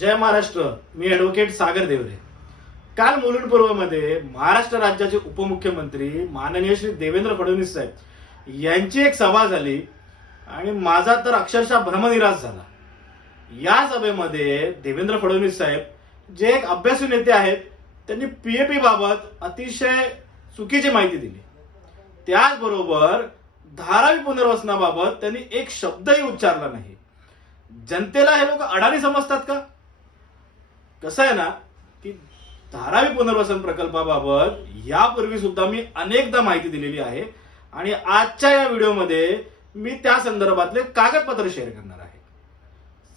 जय महाराष्ट्र. मी advocate सागर देवरे. काल मुलुंड पूर्वमध्ये महाराष्ट्र राज्याचे उपमुख्यमंत्री माननीय श्री देवेंद्र फडणवीस साहेब यांची एक सभा झाली आणि माझा तर अक्षरशः भ्रमनिरास झाला. या सभेमध्ये देवेंद्र फडणवीस साहेब जे एक अभ्यासू नेते आहेत त्यांनी पीएपी बाबत अतिशय चुकीची माहिती दिली. त्याचबरोबर धारावी पुनर्वसनाबाबत त्यांनी एक शब्दही उच्चारला नाही. जनतेला हे लोक अडाणी समजतात का? कसं आहे ना की धारावी पुनर्वसन प्रकल्पाबाबत यापूर्वी सुद्धा मी अनेकदा माहिती दिलेली आहे आणि आजच्या या व्हिडिओमध्ये मी त्या संदर्भातले कागदपत्र शेअर करणार आहे.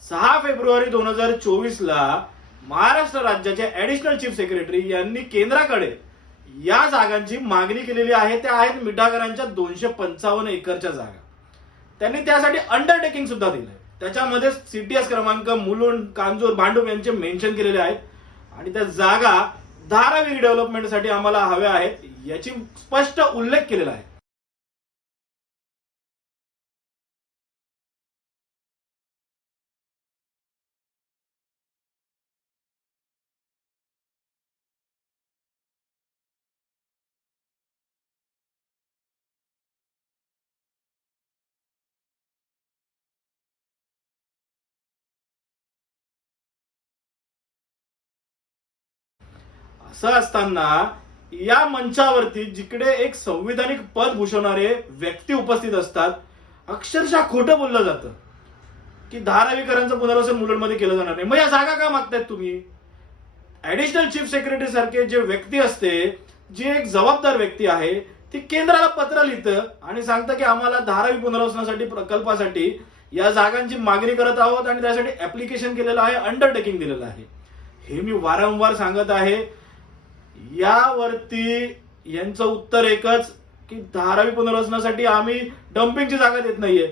6 फेब्रुवारी 2024 ला महाराष्ट्र राज्याचे ऍडिशनल चीफ सेक्रेटरी यांनी केंद्राकडे या जागांची मागणी केलेली आहे. त्या आहेत मिठागरांच्या 255 एकरच्या जागा. त्यांनी त्यासाठी अंडरटेकिंग सुद्धा दिलंय. त्याच्यामध्ये सीटीएस क्रमांक मुलुंड, कांजूर, भांडूप यांचे मेन्शन केलेले आहेत आणि त्या जागा धारावी डेव्हलपमेंटसाठी आम्हाला हव्या आहेत याची स्पष्ट उल्लेख केलेला आहे. असं असताना या मंचावरती जिकडे एक संविधानिक पद भूषवणारे व्यक्ती उपस्थित असतात, अक्षरशः खोटं बोललं जातं की धारावीकरांचं पुनर्वसन मुलुंडमध्ये केलं जाणार नाही. मग या जागा का मागतायत तुम्ही? ऍडिशनल चीफ सेक्रेटरी सारखे जे व्यक्ती असते, जी एक जबाबदार व्यक्ती आहे, ती केंद्राला पत्र लिहितं आणि सांगतं की आम्हाला धारावी पुनर्वसनासाठी प्रकल्पासाठी या जागांची मागणी करत आहोत आणि त्यासाठी ऍप्लिकेशन केलेलं आहे, अंडरटेकिंग दिलेलं आहे. हे मी वारंवार सांगत आहे. यावरती यांचं उत्तर एकच की धारावी पुनर्वसनासाठी आम्ही डम्पिंगची जागा देत नाहीये.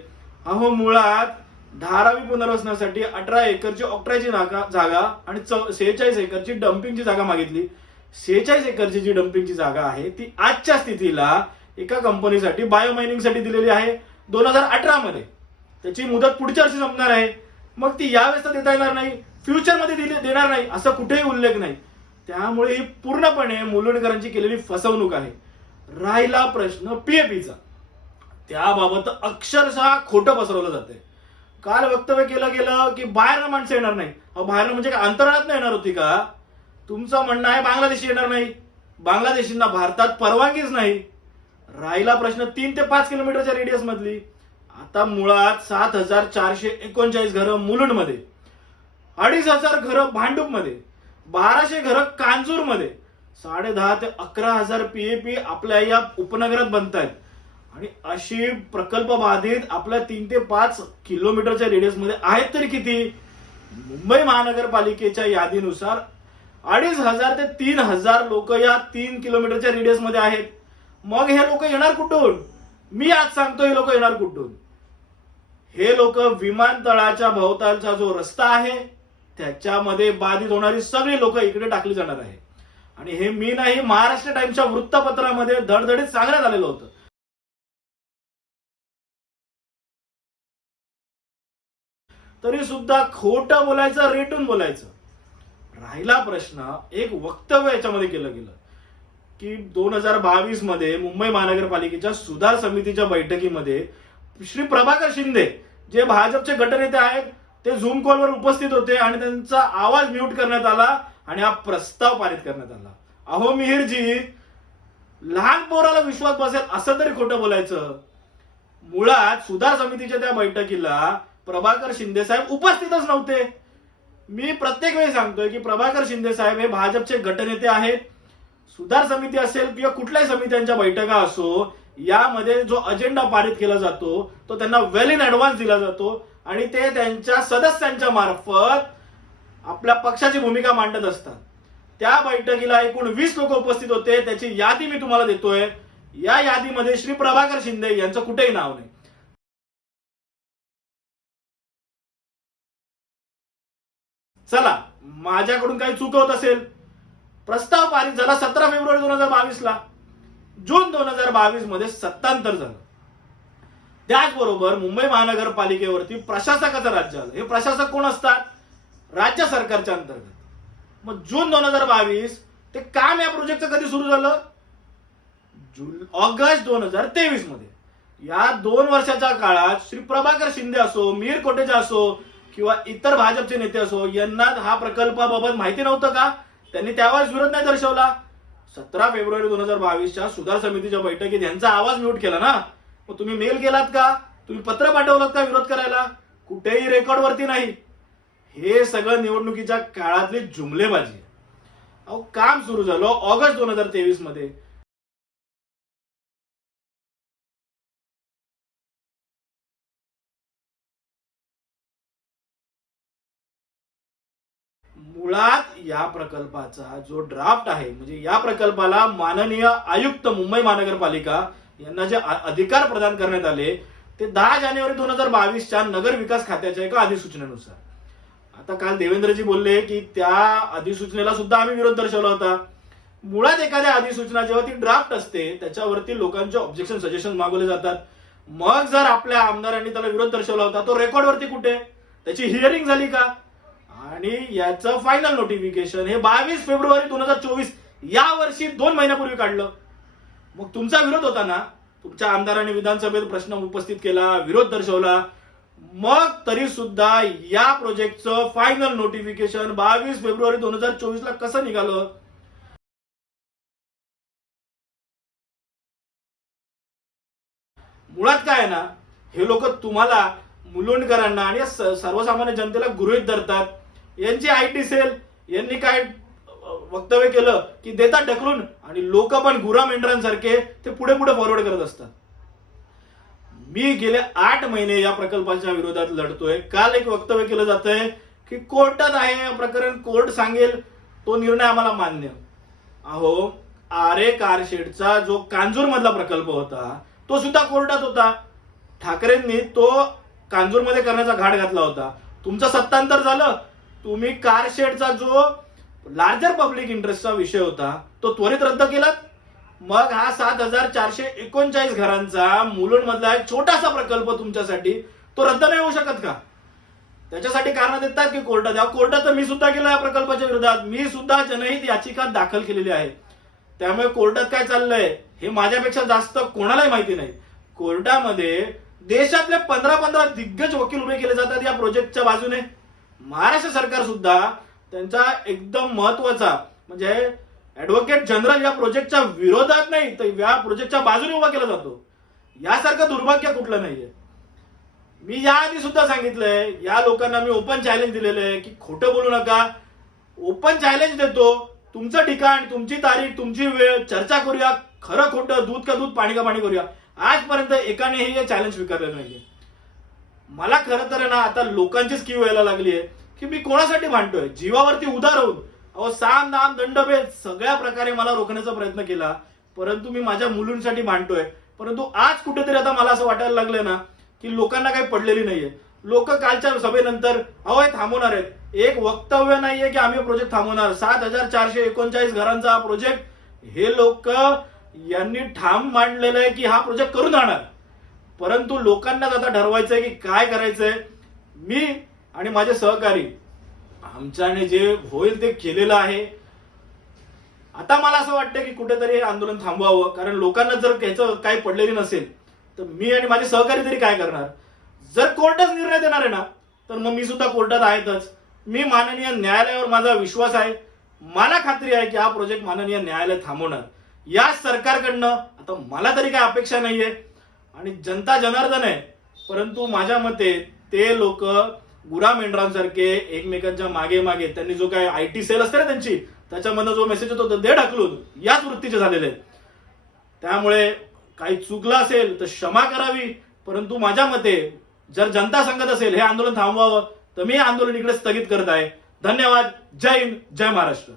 अहो, मुळात धारावी पुनर्वसनासाठी 18 एकरची ऑक्ट्राची जागा आणि 46 एकरची डम्पिंगची जागा मागितली. 46 एकरची जी डम्पिंगची जागा आहे ती आजच्या स्थितीला एका कंपनीसाठी बायोमायनिंगसाठी दिलेली आहे 2018 मध्ये. त्याची मुदत पुढच्या वर्षी संपणार आहे. मग ती यावेळेस देता येणार नाही, फ्युचरमध्ये देणार नाही असं कुठेही उल्लेख नाही. त्यामुळे ही पूर्णपणे मुलुंडकरांची केलेली फसवणूक आहे. राहिला प्रश्न पीएपीचा, त्याबाबत अक्षरशः खोटं पसरवलं जाते. काल वक्तव्य केलं गेलं की बाहेरनं माणसं येणार नाही. बाहेरनं म्हणजे काय, अंतराळात येणार होती का? तुमचं म्हणणं आहे बांगलादेशी येणार नाही. बांगलादेशींना भारतात परवानगीच नाही. राहिला प्रश्न 3 ते 5 किलोमीटरच्या रेडियस मधली. आता मुळात 7439 घरं मुलुंडमध्ये, 2500 घरं भांडूपमध्ये, 1200 घरं कांजूरमध्ये, 10.5 ते 11,000 पीएपी आपल्या या उपनगरात बनत आहेत. आणि अशी प्रकल्प बाधित आपल्या 3 ते 5 किलोमीटरच्या रेडियस मध्ये आहेत तरी किती? मुंबई महानगरपालिकेच्या यादीनुसार 2,500 ते 3,000 लोक या 3 किलोमीटरच्या रेडियस मध्ये आहेत. मग हे लोक येणार कुठून? मी आज सांगतो हे लोक येणार कुठून. हे लोक विमानतळाच्या भोवतालचा जो रस्ता आहे त्याच्यामध्ये बाधित होणारी सगळी लोक इकडे टाकली जाणार आहे. आणि हे मी नाही, महाराष्ट्र टाइम्सच्या वृत्तपत्रामध्ये धडधडीत सांगण्यात आलेलं होतं. तरी सुद्धा खोटं बोलायचं, रेटून बोलायचं. राहिला प्रश्न, एक वक्तव्य याच्यामध्ये केलं गेलं की 2022 मध्ये मुंबई महानगरपालिकेच्या सुधार समितीच्या बैठकीमध्ये श्री प्रभाकर शिंदे जे भाजपचे गटनेते आहेत ते झूम कॉलवर उपस्थित होते आणि त्यांचा आवाज म्यूट करण्यात आला आणि हा प्रस्ताव पारित करण्यात आला. अहो मिहिरजी, लहान पोराला विश्वास बसेल असं तरी खोटं बोलायचं. मुळात सुधार समितीच्या त्या बैठकीला प्रभाकर शिंदे साहेब उपस्थितच नव्हते. मी प्रत्येक वेळी सांगतोय की प्रभाकर शिंदे साहेब हे भाजपचे गटनेते आहेत. सुधार समिती असेल किंवा कुठल्याही समित्यांच्या बैठका असो, यामध्ये जो अजेंडा पारित केला जातो तो त्यांना वेल इन ऍडव्हान्स दिला जातो आणि ते त्यांच्या सदस्यांच्या मार्फत आपल्या पक्षाची भूमिका मांडत असतात. त्या बैठकीला एकूण 20 लोक उपस्थित होते. त्याची यादी मी तुम्हाला देतोय. या यादीमध्ये श्री प्रभाकर शिंदे यांचं कुठेही नाव नाही. चला, माझ्याकडून काही चूक होत असेल. प्रस्ताव पारित झाला 17 फेब्रुवारी 2022 ला. जून 2022 मध्ये सत्तांतर झालं. त्याचबरोबर मुंबई महानगरपालिकेवरती प्रशासकाचं राज्य आलं. हे प्रशासक कोण असतात? राज्य सरकारच्या अंतर्गत. मग जून 2022 ते काम या प्रोजेक्टचं कधी सुरू झालं? ऑगस्ट 2023 मध्ये. या 2 वर्षाच्या काळात श्री प्रभाकर शिंदे असो, मीर कोटेचा असो किंवा इतर भाजपचे नेते असो, यांना हा प्रकल्पाबाबत माहिती नव्हतं का? त्यांनी त्यावेळेस विरोध नाही दर्शवला. 17 फेब्रुवारी 2022च्या सुधार समितीच्या बैठकीत यांचा आवाज म्यूट केला ना. मग तुम्ही मेल केलात का? तुम्ही पत्र पाठवलात का विरोध करायला? कुठेही रेकॉर्डवरती नाही. हे सगळं निवडणुकीच्या काळातली जुमलेबाजी. अहो, काम सुरू झालं ऑगस्ट 2023 मध्ये. मुळात या प्रकल्पाचा जो ड्राफ्ट आहे, म्हणजे या प्रकल्पाला माननीय आयुक्त मुंबई महानगरपालिका यांना जे अधिकार प्रदान करण्यात आले ते 10 जानेवारी 2022च्या नगर विकास खात्याच्या एका अधिसूचनेनुसार. आता काल देवेंद्रजी बोलले की त्या अधिसूचनेला सुद्धा आम्ही विरोध दर्शवला होता. मुळात एखाद्या अधिसूचना जेव्हा ती ड्राफ्ट असते त्याच्यावरती लोकांचे ऑब्जेक्शन सजेशन मागवले जातात. मग जर आपल्या आमदारांनी त्याला विरोध दर्शवला होता, तो रेकॉर्डवरती कुठे? त्याची हिअरिंग झाली का? आणि याचं फायनल नोटिफिकेशन हे 22 फेब्रुवारी 2024 या वर्षी 2 महिन्यापूर्वी काढलं. मग तुमचा विरोध होता ना, तुमच्या आमदारांनी विधानसभेत प्रश्न उपस्थित केला, विरोध दर्शवला. मग तरी सुद्धा या प्रोजेक्टचं फायनल नोटिफिकेशन 22 फेब्रुवारी 2024 ला कसं निघालं? मुळात काय आहे ना, हे लोक तुम्हाला मुलुंडकरांना आणि सर्वसामान्य जनतेला गृहीत धरतात. यांची आयटी सेल यांनी काय वक्तव्य केलं की देतात ढकलून, आणि लोक पण गुरा मेंढरांसारखे ते पुढे पुढे फॉरवर्ड करत असतात. मी गेले 8 महिने या प्रकल्पाच्या विरोधात लढतोय. काल एक वक्तव्य केलं जात आहे की कोर्टात आहे प्रकरण, कोर्ट सांगेल तो निर्णय आम्हाला मान्य. अहो, आरे कारशेडचा जो कांजूर मधला प्रकल्प होता तो सुद्धा कोर्टात होता. ठाकरेंनी तो कांजूरमध्ये करण्याचा घाट घातला होता. तुमचं सत्तांतर झालं, तुम्ही कारशेडचा जो लार्जर पब्लिक इंटरेस्टचा विषय होता तो त्वरित रद्द केलात. मग हा 7439 घरांचा मुलुंड मधला एक छोटासा प्रकल्प तुमच्यासाठी तो रद्द नाही होऊ शकत का? त्याच्यासाठी कारण देतात की कोर्टात. कोर्टात तर मी सुद्धा केलं या प्रकल्पाच्या विरोधात. मी सुद्धा जनहित याचिका दाखल केलेली आहे. त्यामुळे कोर्टात काय चाललंय हे माझ्यापेक्षा जास्त कोणालाही माहिती नाही. कोर्टामध्ये देशातले 15 दिग्गज वकील उभे केले जातात या प्रोजेक्टच्या बाजूने. महाराष्ट्र सरकार सुद्धा त्यांचा एकदम महत्वाचा म्हणजे ऍडव्होकेट जनरल या प्रोजेक्टच्या विरोधात नाही तर या प्रोजेक्टच्या बाजूने उभा केला जातो. यासारखं दुर्भाग्य कुठलं नाहीये. मी याआधी सुद्धा सांगितलंय, या लोकांना मी ओपन चॅलेंज दिलेलं आहे की खोटं बोलू नका. ओपन चॅलेंज देतो, तुमचं ठिकाण, तुमची तारीख, तुमची वेळ चर्चा करूया. खरं खोटं, दूध का दूध, पाणी का पाणी करूया. आजपर्यंत एकानेही हे चॅलेंज स्वीकारलं नाहीये. मला खरं तर ना आता लोकांचीच कीव व्हायला लागली आहे की मी कोणासाठी भांडतोय. जीवावरती उदार होऊन अहो साम दाम दंडभेद सगळ्या प्रकारे मला रोखण्याचा प्रयत्न केला, परंतु मी माझ्या मुलींसाठी भांडतोय. परंतु आज कुठेतरी आता मला असं वाटायला लागलंय ना की लोकांना काही पडलेली नाहीये. लोक कालच्या सभेनंतर अहो हे थांबवणार आहेत. एक वक्तव्य नाहीये की आम्ही प्रोजेक्ट थांबवणार. 7439 घरांचा हा प्रोजेक्ट हे लोक यांनी ठाम मांडलेलं आहे की हा प्रोजेक्ट करून जाणार. परंतु लोकांनाच आता ठरवायचंय की काय करायचंय. मी आणि माझे सहकारी आमच्याने जे होईल ते केलेलं आहे. आता मला असं वाटतं की कुठेतरी हे आंदोलन थांबवावं, कारण लोकांना जर त्याचं काही पडलेली नसेल तर मी आणि माझे सहकारी तरी काय करणार. जर कोर्टच निर्णय देणार आहे ना तर मग मी सुद्धा कोर्टात आहेतच. मी माननीय न्यायालयावर माझा विश्वास आहे. मला खात्री आहे की हा प्रोजेक्ट माननीय न्यायालय थांबवणार. या सरकारकडनं आता मला तरी काय अपेक्षा नाहीये आणि जनता जनार्दन आहे. परंतु माझ्या मते ते लोक गुरा मेंढरांसारखे एकमेकांच्या मागे मागे त्यांनी जो काय आयटी सेल असते ना त्यांची, त्याच्यामधनं जो मेसेज होतो ते ढकलून याच वृत्तीचे झालेले आहेत. त्यामुळे काही चुकलं असेल तर क्षमा करावी. परंतु माझ्या मते जर जनता सांगत असेल हे आंदोलन थांबवावं तर मी आंदोलन इकडे स्थगित करत आहे. धन्यवाद. जय हिंद, जय महाराष्ट्र.